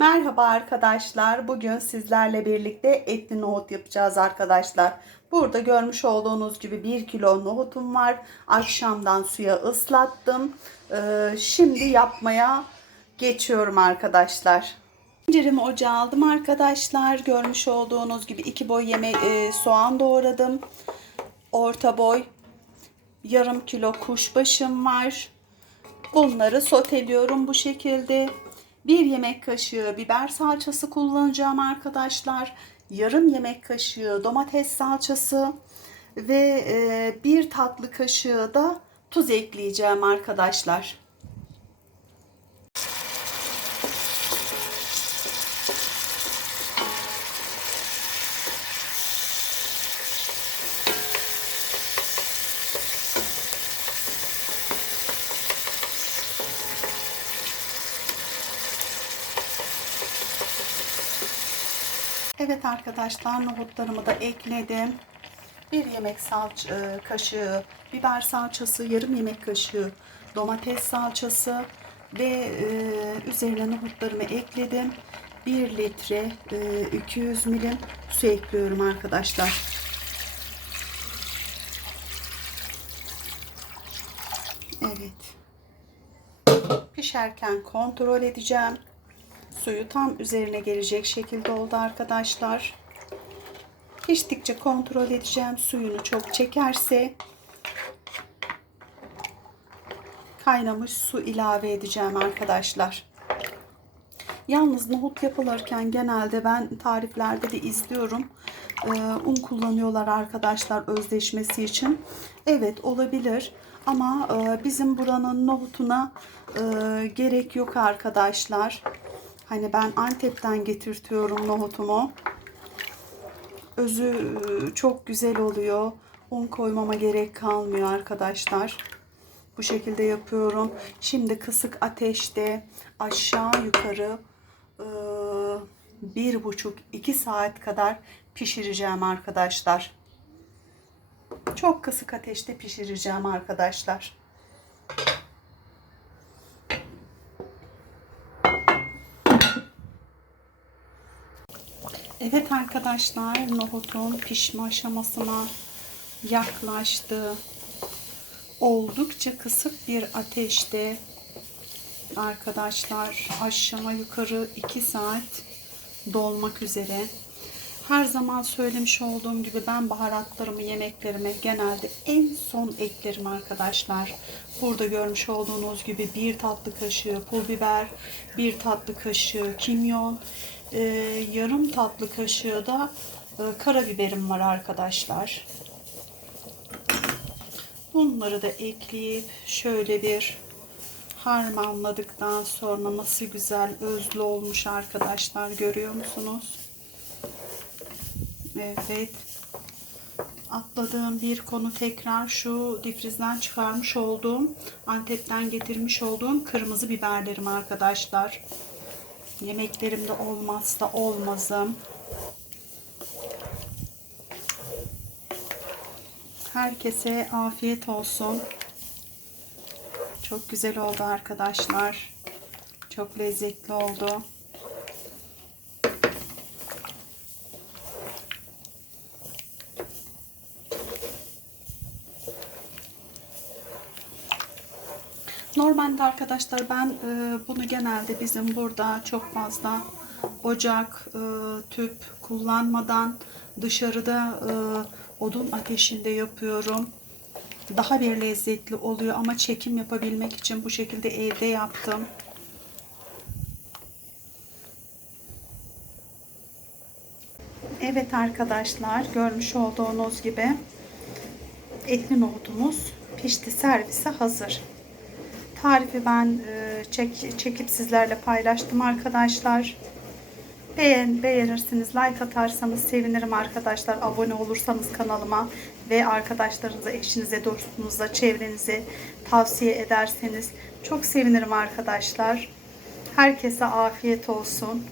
Merhaba arkadaşlar. Bugün sizlerle birlikte etli nohut yapacağız arkadaşlar. Burada görmüş olduğunuz gibi 1 kilo nohutum var. Akşamdan suya ıslattım. Ee, şimdi yapmaya geçiyorum arkadaşlar. Tenceremi ocağa aldım arkadaşlar. Görmüş olduğunuz gibi 2 boy yeme e, soğan doğradım. Orta boy yarım kilo kuşbaşım var. Bunları soteliyorum bu şekilde. Bir yemek kaşığı biber salçası kullanacağım arkadaşlar. Yarım yemek kaşığı domates salçası ve e, bir tatlı kaşığı da tuz ekleyeceğim arkadaşlar. Evet arkadaşlar nohutlarımı da ekledim. Bir yemek salç e, kaşığı biber salçası, yarım yemek kaşığı domates salçası ve e, üzerine nohutlarımı ekledim. 1 litre e, 200 milim su ekliyorum arkadaşlar. Evet. Pişerken kontrol edeceğim. Suyu tam üzerine gelecek şekilde oldu arkadaşlar. Piştikçe kontrol edeceğim. Suyunu çok çekerse kaynamış su ilave edeceğim arkadaşlar. Yalnız nohut yapılırken genelde ben tariflerde de izliyorum. Ee, un kullanıyorlar arkadaşlar özleşmesi için. Evet olabilir ama e, bizim buranın nohutuna e, gerek yok arkadaşlar. Hani ben Antep'ten getirtiyorum nohutumu. Özü e, çok güzel oluyor. Un koymama gerek kalmıyor arkadaşlar. Bu şekilde yapıyorum. Şimdi kısık ateşte aşağı yukarı e, bir buçuk iki saat kadar pişireceğim arkadaşlar. Çok kısık ateşte pişireceğim arkadaşlar. Evet arkadaşlar nohutun pişme aşamasına yaklaştı. Oldukça kısık bir ateşte arkadaşlar aşağı yukarı 2 saat dolmak üzere. Her zaman söylemiş olduğum gibi ben baharatlarımı yemeklerime genelde en son eklerim arkadaşlar. Burada görmüş olduğunuz gibi bir tatlı kaşığı pul biber, bir tatlı kaşığı kimyon, e, yarım tatlı kaşığı da e, karabiberim var arkadaşlar. Bunları da ekleyip şöyle bir harmanladıktan sonra nasıl güzel özlü olmuş arkadaşlar görüyor musunuz? Evet. Atladığım bir konu tekrar şu difrizden çıkarmış olduğum Antep'ten getirmiş olduğum kırmızı biberlerim arkadaşlar. Yemeklerimde olmazsa olmazım. Herkese afiyet olsun. Çok güzel oldu arkadaşlar. Çok lezzetli oldu. Normalde arkadaşlar ben e, bunu genelde bizim burada çok fazla ocak, e, tüp kullanmadan dışarıda e, odun ateşinde yapıyorum. Daha bir lezzetli oluyor ama çekim yapabilmek için bu şekilde evde yaptım. Evet arkadaşlar görmüş olduğunuz gibi etli nohutumuz pişti servise hazır. Tarifi ben e, çek, çekip sizlerle paylaştım arkadaşlar. Beğen, beğenirsiniz, like atarsanız sevinirim arkadaşlar. Abone olursanız kanalıma ve arkadaşlarınıza, eşinize, dostunuza, çevrenize tavsiye ederseniz çok sevinirim arkadaşlar. Herkese afiyet olsun.